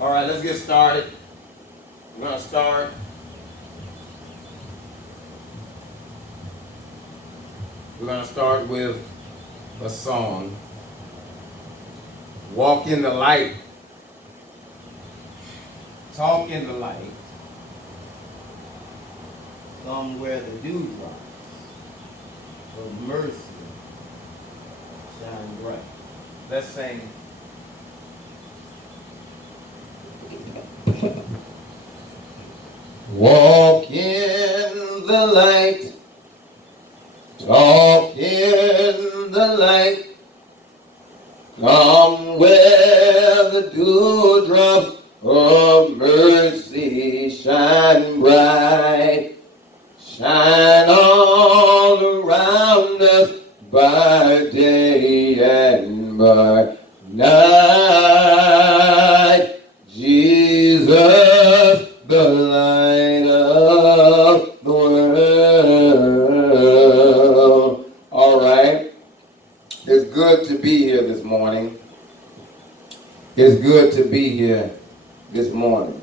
All right, let's get started. We're going to start. We're going to start with a song. Walk in the light. Talk in the light. Come where the dewdrops of mercy shine bright. Let's sing. Walk in the light, talk in the light, come where the dewdrops of mercy shine bright, shine all around us by day and by night. Jesus, the light of the world. All right. It's good to be here this morning. It's good to be here this morning.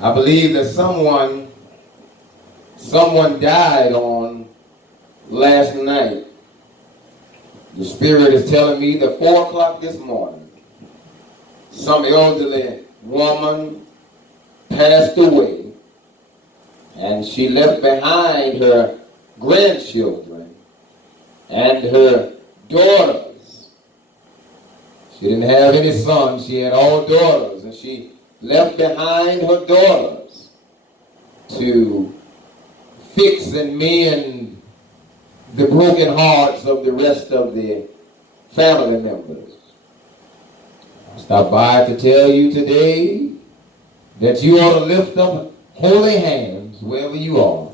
I believe that someone died on last night. The Spirit is telling me that 4 o'clock this morning, some elderly woman passed away, and she left behind her grandchildren and her daughters. She didn't have any sons, she had all daughters, and she left behind her daughters to fix and mend the broken hearts of the rest of the family members. I stopped by to tell you today that you ought to lift up holy hands wherever you are.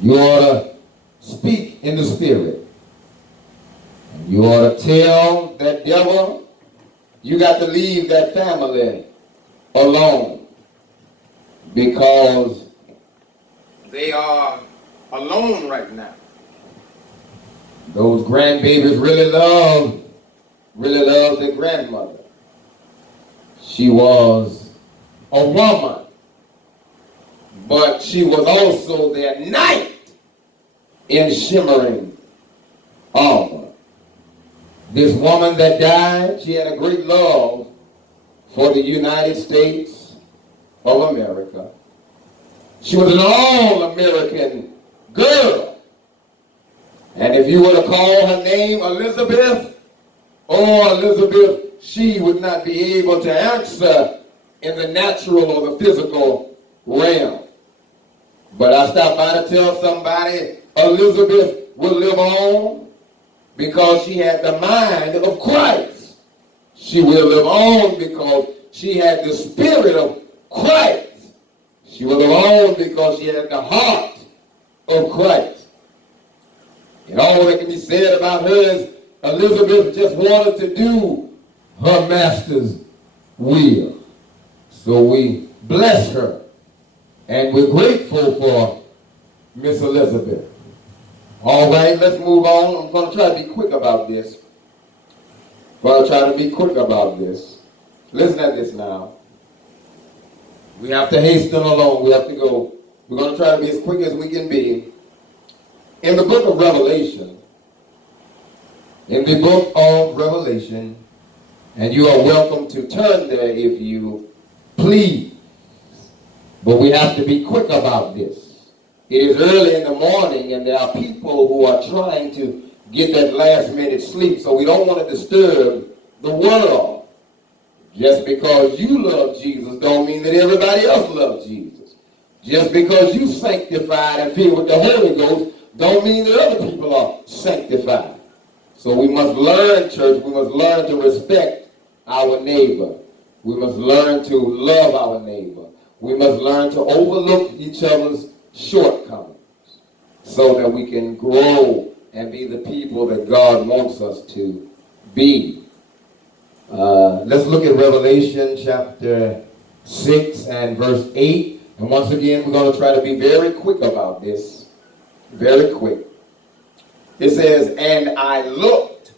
You ought to speak in the Spirit. And you ought to tell that devil, you got to leave that family alone, because they are alone right now. Those grandbabies really love their grandmother. She was a woman, but she was also their knight in shimmering armor. This woman that died, she had a great love for the United States of America. She was an all-American girl. And if you were to call her name Elizabeth, she would not be able to answer in the natural or the physical realm. But I stopped by to tell somebody Elizabeth will live on because she had the mind of Christ. She will live on because she had the spirit of Christ. She will live on because she had the heart of Christ. And all that can be said about her is Elizabeth just wanted to do her master's will. So we bless her, and we're grateful for Miss Elizabeth. All right, let's move on. I'm going to try to be quick about this. Listen at this now. We have to hasten along. We have to go. We're going to try to be as quick as we can be. In the book of Revelation, and you are welcome to turn there if you please. But we have to be quick about this. It is early in the morning, and there are people who are trying to get that last minute sleep, so we don't want to disturb the world. Just because you love Jesus don't mean that everybody else loves Jesus. Just because you sanctified and filled with the Holy Ghost don't mean that other people are sanctified. So we must learn, church, we must learn to respect our neighbor. We must learn to love our neighbor. We must learn to overlook each other's shortcomings so that we can grow and be the people that God wants us to be. Let's look at Revelation chapter 6 and verse 8. And once again, we're going to try to be very quick about this. Very quick. It says, "And I looked,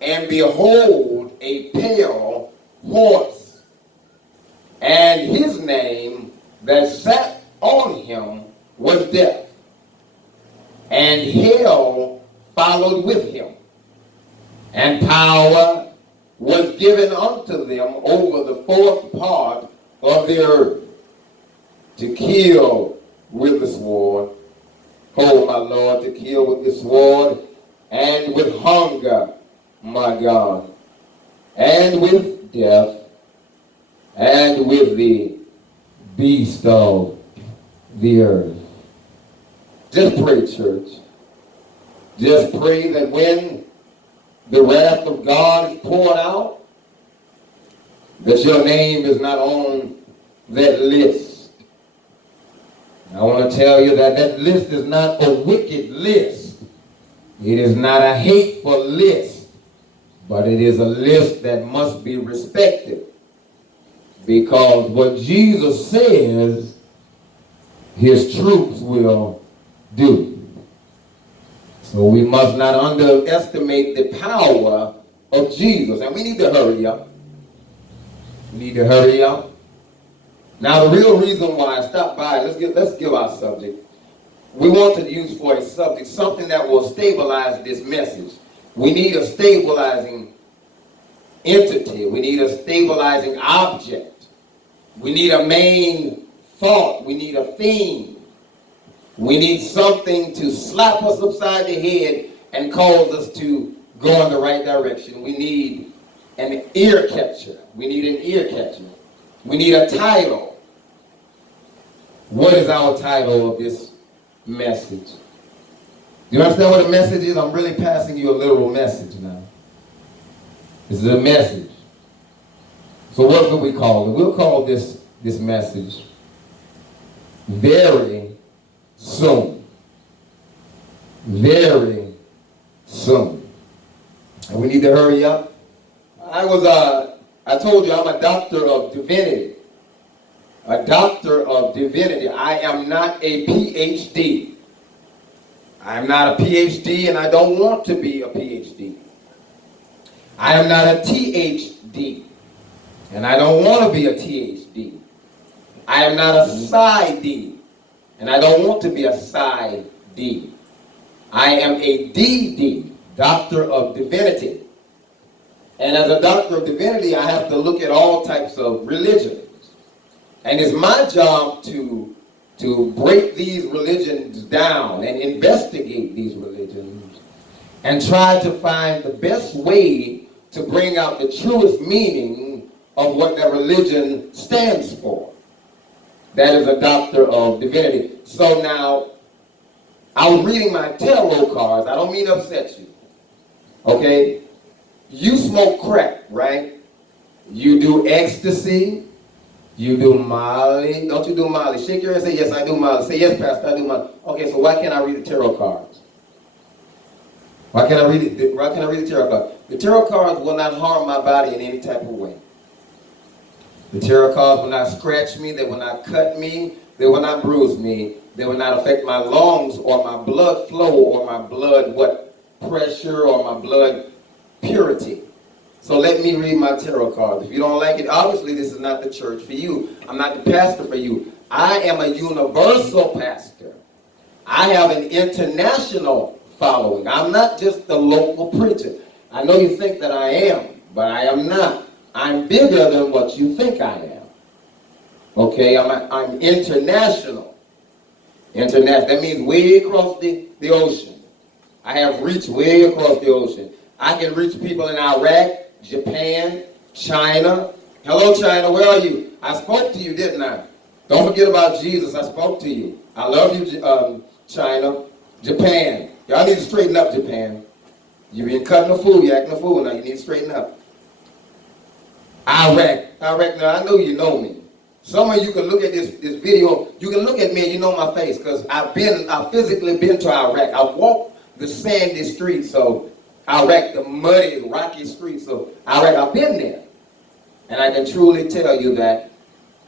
and behold, a pale horse, and his name that sat on him was Death, and hell followed with him, and power was given unto them over the fourth part of the earth, to kill with the sword, oh my Lord, to kill with the sword, and with hunger, my God, and with death, and with the beast of the earth. Just pray, church. Just pray that when the wrath of God is poured out, that your name is not on that list. I want to tell you that that list is not a wicked list. It is not a hateful list, but it is a list that must be respected. Because what Jesus says, his troops will do. So we must not underestimate the power of Jesus. And we need to hurry up. We need to hurry up. Now the real reason why I stopped by, let's give our subject. We want to use for a subject something that will stabilize this message. We need a stabilizing entity. We need a stabilizing object. We need a main thought. We need a theme. We need something to slap us upside the head and cause us to go in the right direction. We need an ear catcher. We need an ear catcher. We need a title. What is our title of this message? Do you understand what a message is? I'm really passing you a literal message now. This is a message. So what would we call it? We'll call this message Very Soon. Very soon. And we need to hurry up. I told you I'm a doctor of divinity. A doctor of divinity. I am not a PhD. I'm not a PhD and I don't want to be a PhD. I am not a THD and I don't want to be a THD. I am not a PsyD and I don't want to be a PsyD. I am a DD, Doctor of Divinity. And as a Doctor of Divinity, I have to look at all types of religions. And it's my job to break these religions down and investigate these religions and try to find the best way to bring out the truest meaning of what that religion stands for. That is a Doctor of Divinity. So now, I was reading my tarot cards. I don't mean to upset you. Okay? You smoke crack, right? You do ecstasy. You do Molly. Don't you do Molly? Shake your head and say, yes, I do Molly. Say, yes, Pastor, I do Molly. Okay, so why can't I read the tarot cards? Why can't I read it? Why can't I read the tarot cards? The tarot cards will not harm my body in any type of way. The tarot cards will not scratch me. They will not cut me. They will not bruise me. They will not affect my lungs or my blood flow or my blood pressure or my blood purity. So let me read my tarot cards. If you don't like it, obviously this is not the church for you. I'm not the pastor for you. I am a universal pastor. I have an international following. I'm not just the local preacher. I know you think that I am, but I am not. I'm bigger than what you think I am. Okay, I'm international. International. That means way across the ocean. I have reached way across the ocean. I can reach people in Iraq, Japan, China. Hello, China, where are you? I spoke to you, didn't I? Don't forget about Jesus. I spoke to you. I love you, China. Japan. Y'all need to straighten up, Japan. You've been cutting a fool. You're acting a fool now. You need to straighten up. Iraq. Now, I know you know me. Some of you can look at this video. You can look at me and you know my face because I've physically been to Iraq. I walked the sandy streets of Iraq, the muddy, rocky streets of Iraq. I've been there. And I can truly tell you that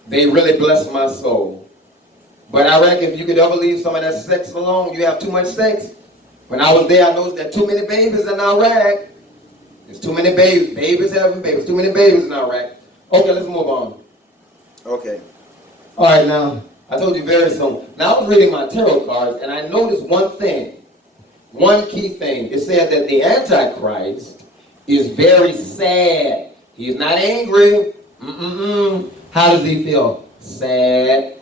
they really blessed my soul. But Iraq, if you could ever leave some of that sex alone, you have too much sex. When I was there, I noticed that too many babies in Iraq. There's too many babies. Babies having babies. Too many babies in Iraq. Okay, let's move on. Okay. All right, now, I told you very soon. Now, I was reading my tarot cards, and I noticed one thing, one key thing. It said that the Antichrist is very sad. He's not angry. How does he feel? Sad.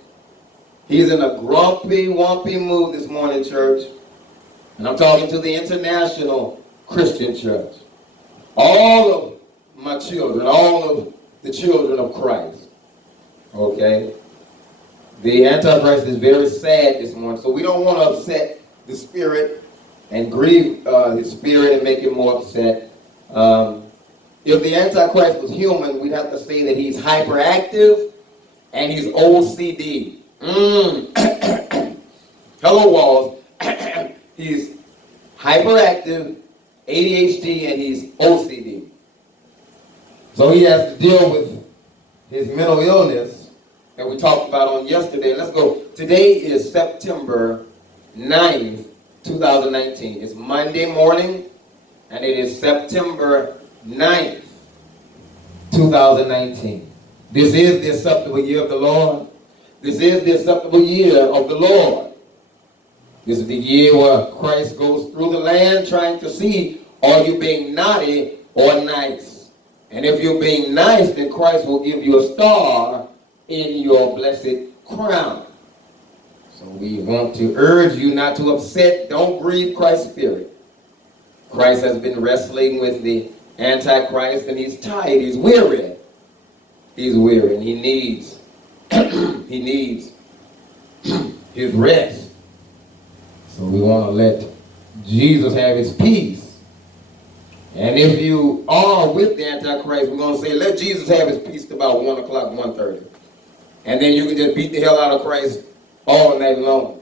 He's in a grumpy, wumpy mood this morning, church. And I'm talking to the International Christian Church. All of my children, all of the children of Christ. Okay? The Antichrist is very sad this morning, so we don't want to upset the spirit and grieve his spirit and make him more upset. If the Antichrist was human, we'd have to say that he's hyperactive and he's OCD. Hello, Walls. He's hyperactive, ADHD, and he's OCD. So he has to deal with his mental illness that we talked about on yesterday. Let's go. Today is September 9th, 2019. It's Monday morning, and it is September 9th, 2019. This is the acceptable year of the Lord. This is the acceptable year of the Lord. This is the year where Christ goes through the land trying to see, are you being naughty or nice? And if you're being nice, then Christ will give you a star in your blessed crown. So we want to urge you not to upset, don't grieve Christ's spirit. Christ has been wrestling with the Antichrist, and he's tired, he's weary. He's weary, and he needs his rest. So we want to let Jesus have his peace. And if you are with the Antichrist, we're going to say, let Jesus have his peace to about 1 o'clock, 1:30. And then you can just beat the hell out of Christ all night long.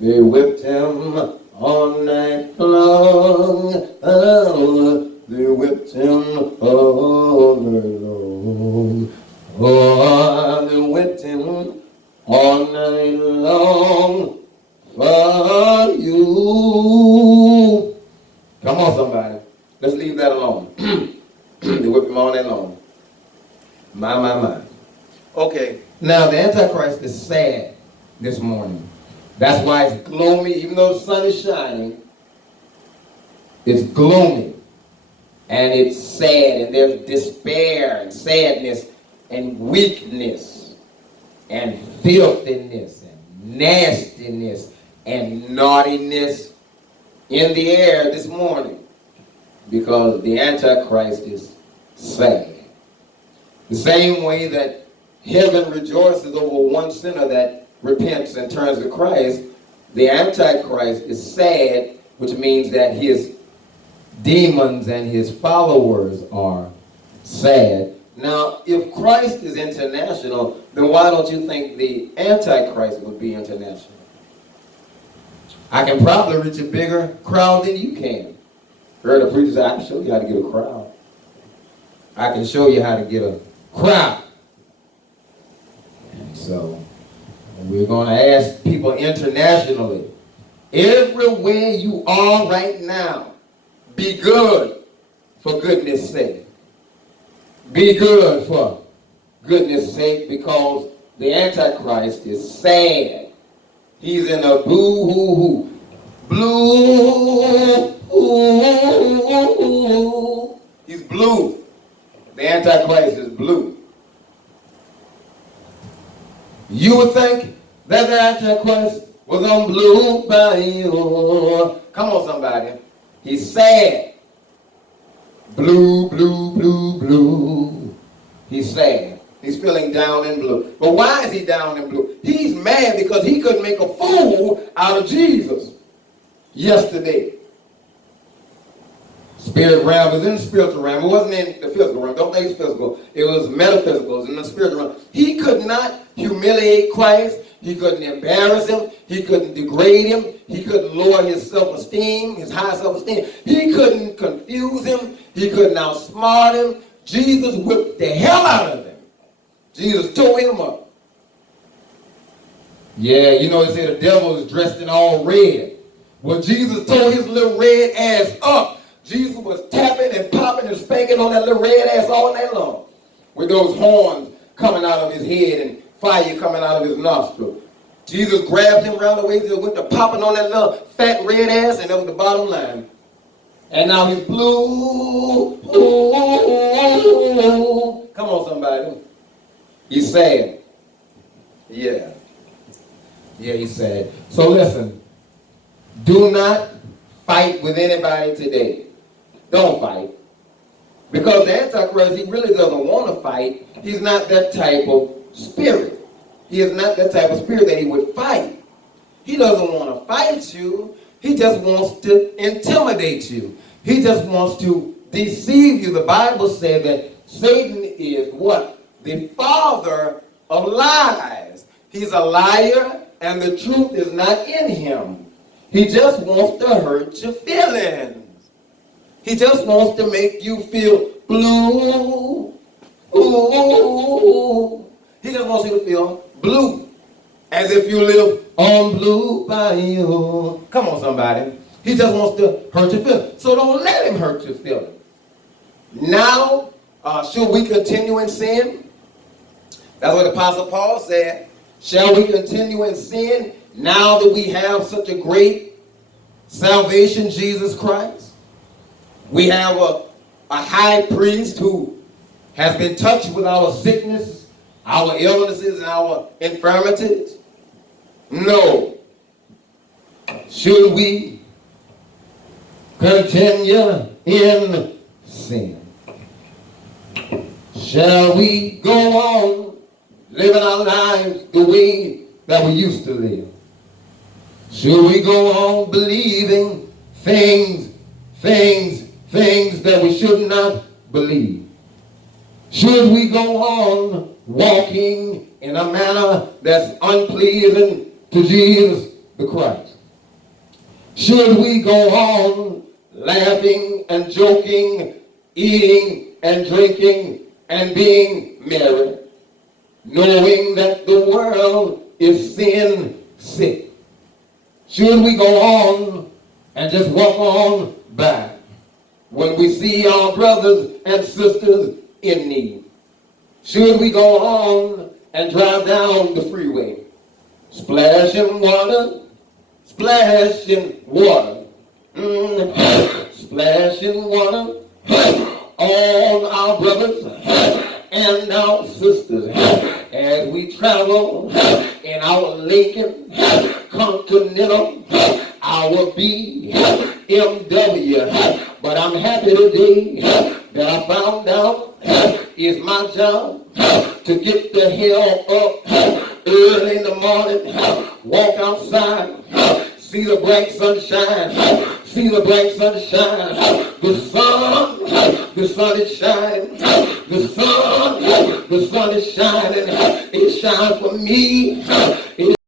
They whipped him all night long. Oh, they whipped him all night long. Oh, they whipped him all night long for you. Come on, somebody. Let's leave that alone. They whip him all night long. My. Okay. Now, the Antichrist is sad this morning. That's why it's gloomy. Even though the sun is shining, it's gloomy. And it's sad. And there's despair and sadness and weakness and filthiness and nastiness and naughtiness in the air this morning. Because the Antichrist is sad. The same way that heaven rejoices over one sinner that repents and turns to Christ, the Antichrist is sad, which means that his demons and his followers are sad. Now, if Christ is international, then why don't you think the Antichrist would be international? I can probably reach a bigger crowd than you can. Heard a preacher say, I can show you how to get a crowd. I can show you how to get a crowd. And so, we're going to ask people internationally, everywhere you are right now, be good for goodness sake. Be good for goodness sake, because the Antichrist is sad. He's in a boo-hoo-hoo, blue. He's blue. The Antichrist is blue. You would think that the Antichrist was on blue by you. Come on, somebody. He's sad. Blue, blue, blue, blue. He's sad. He's feeling down in blue. But why is he down in blue? He's mad because he couldn't make a fool out of Jesus yesterday. Spirit realm was in the spiritual realm. It wasn't in the physical realm. Don't think it's physical. It was metaphysical. It was in the spiritual realm. He could not humiliate Christ. He couldn't embarrass him. He couldn't degrade him. He couldn't lower his self-esteem, his high self-esteem. He couldn't confuse him. He couldn't outsmart him. Jesus whipped the hell out of him. Jesus tore him up. Yeah, you know, they say the devil is dressed in all red. Well, Jesus tore his little red ass up. Jesus was tapping and popping and spanking on that little red ass all night long. with those horns coming out of his head and fire coming out of his nostril. Jesus grabbed him around the waist and went to popping on that little fat red ass, and that was the bottom line. And now he's blue. Come on, somebody. He's sad. Yeah. Yeah, he's sad. So listen, do not fight with anybody today. Don't fight. Because the Antichrist, he really doesn't want to fight. He's not that type of spirit. He is not that type of spirit that he would fight. He doesn't want to fight you. He just wants to intimidate you. He just wants to deceive you. The Bible said that Satan is what? The father of lies. He's a liar, and the truth is not in him. He just wants to hurt your feelings. He just wants to make you feel blue. Ooh. He just wants you to feel blue, as if you live on blue bayou. Come on, somebody. He just wants to hurt your feelings. So don't let him hurt your feelings. Now, should we continue in sin? That's what the Apostle Paul said. Shall we continue in sin now that we have such a great salvation, Jesus Christ? We have a high priest who has been touched with our sickness, our illnesses, and our infirmities. No. Should we continue in sin? Shall we go on living our lives the way that we used to live? Should we go on believing things that we should not believe? Should we go on walking in a manner that's unpleasing to Jesus the Christ? Should we go on laughing and joking, eating and drinking and being merry, knowing that the world is sin sick? Should we go on and just walk on by when we see our brothers and sisters in need? Should we go on and drive down the freeway, splashing water, splashing water, splashing water on our brothers and our sisters as we travel in our Lincoln Continental, our BMW. But I'm happy today that I found out it's my job to get the hell up early in the morning, walk outside, see the bright sunshine, see the bright sunshine. The sun is shining, the sun is shining. It shines for me.